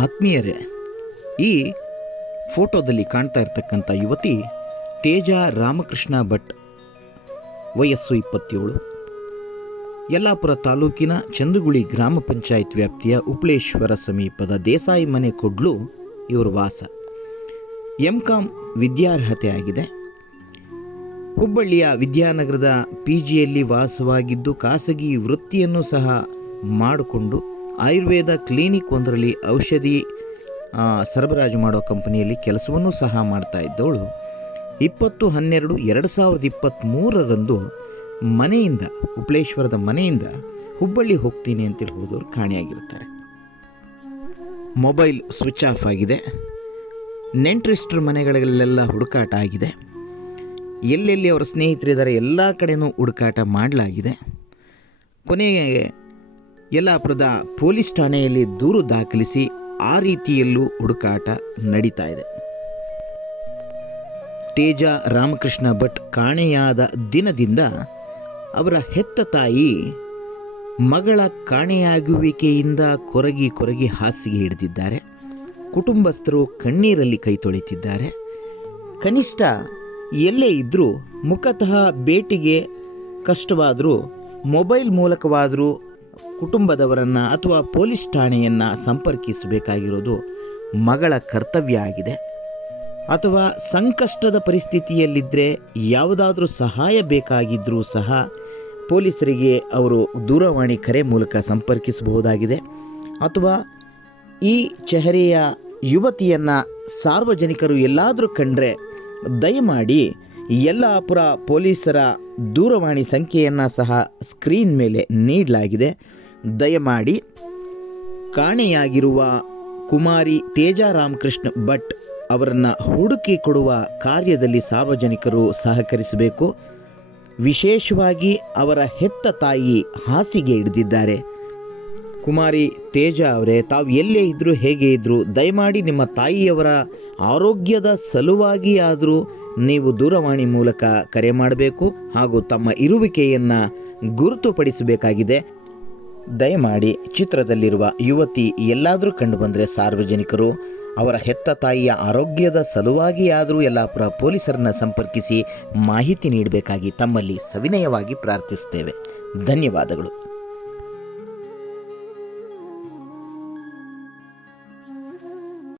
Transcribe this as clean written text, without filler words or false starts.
ಆತ್ಮೀಯರೇ, ಈ ಫೋಟೋದಲ್ಲಿ ಕಾಣ್ತಾ ಇರ್ತಕ್ಕಂಥ ಯುವತಿ ತೇಜ ರಾಮಕೃಷ್ಣ ಭಟ್, ವಯಸ್ಸು 27, ಯಲ್ಲಾಪುರ ತಾಲೂಕಿನ ಚಂದುಗುಳಿ ಗ್ರಾಮ ಪಂಚಾಯತ್ ವ್ಯಾಪ್ತಿಯ ಉಪ್ಲೇಶ್ವರ ಸಮೀಪದ ದೇಸಾಯಿ ಮನೆ ಕೊಡ್ಲು ಇವರು ವಾಸ. ಎಂ.ಕಾಂ ವಿದ್ಯಾರ್ಹತೆ ಆಗಿದೆ. ಹುಬ್ಬಳ್ಳಿಯ ವಿದ್ಯಾನಗರದ PGಯಲ್ಲಿ ವಾಸವಾಗಿದ್ದು ಖಾಸಗಿ ವೃತ್ತಿಯನ್ನು ಸಹ ಮಾಡಿಕೊಂಡು ಆಯುರ್ವೇದ ಕ್ಲಿನಿಕ್ ಒಂದರಲ್ಲಿ ಔಷಧಿ ಸರಬರಾಜು ಮಾಡೋ ಕಂಪನಿಯಲ್ಲಿ ಕೆಲಸವನ್ನು ಸಹ ಮಾಡ್ತಾ ಇದ್ದವಳು 20/12/2023 ಮನೆಯಿಂದ, ಉಪ್ಲೇಶ್ವರದ ಮನೆಯಿಂದ ಹುಬ್ಬಳ್ಳಿ ಹೋಗ್ತೀನಿ ಅಂತೇಳಿ ಹೋದವರು ಕಾಣೆಯಾಗಿರ್ತಾರೆ. ಮೊಬೈಲ್ ಸ್ವಿಚ್ ಆಫ್ ಆಗಿದೆ. ನೆಂಟರಿಷ್ಟರ ಮನೆಗಳಲ್ಲೆಲ್ಲ ಹುಡುಕಾಟ ಆಗಿದೆ. ಎಲ್ಲೆಲ್ಲಿ ಅವರ ಸ್ನೇಹಿತರಿದ್ದಾರೆ ಎಲ್ಲ ಕಡೆಯೂ ಹುಡುಕಾಟ ಮಾಡಲಾಗಿದೆ. ಕೊನೆಗೆ ಯಲ್ಲಾಪುರದ ಪೊಲೀಸ್ ಠಾಣೆಯಲ್ಲಿ ದೂರು ದಾಖಲಿಸಿ ಆ ರೀತಿಯಲ್ಲೂ ಹುಡುಕಾಟ ನಡೀತಾ ಇದೆ. ತೇಜ ರಾಮಕೃಷ್ಣ ಭಟ್ ಕಾಣೆಯಾದ ದಿನದಿಂದ ಅವರ ಹೆತ್ತ ತಾಯಿ ಮಗಳ ಕಾಣೆಯಾಗುವಿಕೆಯಿಂದ ಕೊರಗಿ ಹಾಸಿಗೆ ಹಿಡಿದಿದ್ದಾರೆ. ಕುಟುಂಬಸ್ಥರು ಕಣ್ಣೀರಲ್ಲಿ ಕೈ ತೊಳಿತಿದ್ದಾರೆ. ಕನಿಷ್ಠ ಎಲ್ಲೇ ಇದ್ದರೂ ಮುಖತಃ ಭೇಟಿಗೆ ಕಷ್ಟವಾದರೂ ಮೊಬೈಲ್ ಮೂಲಕವಾದರೂ ಕುಟುಂಬದವರನ್ನು ಅಥವಾ ಪೊಲೀಸ್ ಠಾಣೆಯನ್ನು ಸಂಪರ್ಕಿಸಬೇಕಾಗಿರೋದು ಮಗಳ ಕರ್ತವ್ಯ ಆಗಿದೆ. ಅಥವಾ ಸಂಕಷ್ಟದ ಪರಿಸ್ಥಿತಿಯಲ್ಲಿದ್ದರೆ ಯಾವುದಾದ್ರೂ ಸಹಾಯ ಬೇಕಾಗಿದ್ದರೂ ಸಹ ಪೊಲೀಸರಿಗೆ ಅವರು ದೂರವಾಣಿ ಕರೆ ಮೂಲಕ ಸಂಪರ್ಕಿಸಬಹುದಾಗಿದೆ. ಅಥವಾ ಈ ಚೆಹರೆಯ ಯುವತಿಯನ್ನು ಸಾರ್ವಜನಿಕರು ಎಲ್ಲಾದರೂ ಕಂಡ್ರೆ ದಯಮಾಡಿ ಯಲ್ಲಾಪುರ ಪೊಲೀಸರ ದೂರವಾಣಿ ಸಂಖ್ಯೆಯನ್ನು ಸಹ ಸ್ಕ್ರೀನ್ ಮೇಲೆ ನೀಡಲಾಗಿದೆ. ದಯಮಾಡಿ ಕಾಣೆಯಾಗಿರುವ ಕುಮಾರಿ ತೇಜ ರಾಮಕೃಷ್ಣ ಭಟ್ ಅವರನ್ನು ಹುಡುಕಿ ಕೊಡುವ ಕಾರ್ಯದಲ್ಲಿ ಸಾರ್ವಜನಿಕರು ಸಹಕರಿಸಬೇಕು. ವಿಶೇಷವಾಗಿ ಅವರ ಹೆತ್ತ ತಾಯಿ ಹಾಸಿಗೆ ಹಿಡಿದಿದ್ದಾರೆ. ಕುಮಾರಿ ತೇಜ ಅವರೇ, ತಾವು ಎಲ್ಲೇ ಇದ್ದರೂ ಹೇಗೆ ಇದ್ದರೂ ದಯಮಾಡಿ ನಿಮ್ಮ ತಾಯಿಯವರ ಆರೋಗ್ಯದ ಸಲುವಾಗಿ ಆದರೂ ನೀವು ದೂರವಾಣಿ ಮೂಲಕ ಕರೆ ಮಾಡಬೇಕು ಹಾಗೂ ತಮ್ಮ ಇರುವಿಕೆಯನ್ನು ಗುರುತುಪಡಿಸಬೇಕಾಗಿದೆ. ದಯಮಾಡಿ ಚಿತ್ರದಲ್ಲಿರುವ ಯುವತಿ ಎಲ್ಲಾದರೂ ಕಂಡುಬಂದರೆ ಸಾರ್ವಜನಿಕರು ಅವರ ಹೆತ್ತ ತಾಯಿಯ ಆರೋಗ್ಯದ ಸಲುವಾಗಿ ಆದರೂ ಯಲ್ಲಾಪುರ ಪೊಲೀಸರನ್ನು ಸಂಪರ್ಕಿಸಿ ಮಾಹಿತಿ ನೀಡಬೇಕಾಗಿ ತಮ್ಮಲ್ಲಿ ಸವಿನಯವಾಗಿ ಪ್ರಾರ್ಥಿಸುತ್ತೇವೆ. ಧನ್ಯವಾದಗಳು.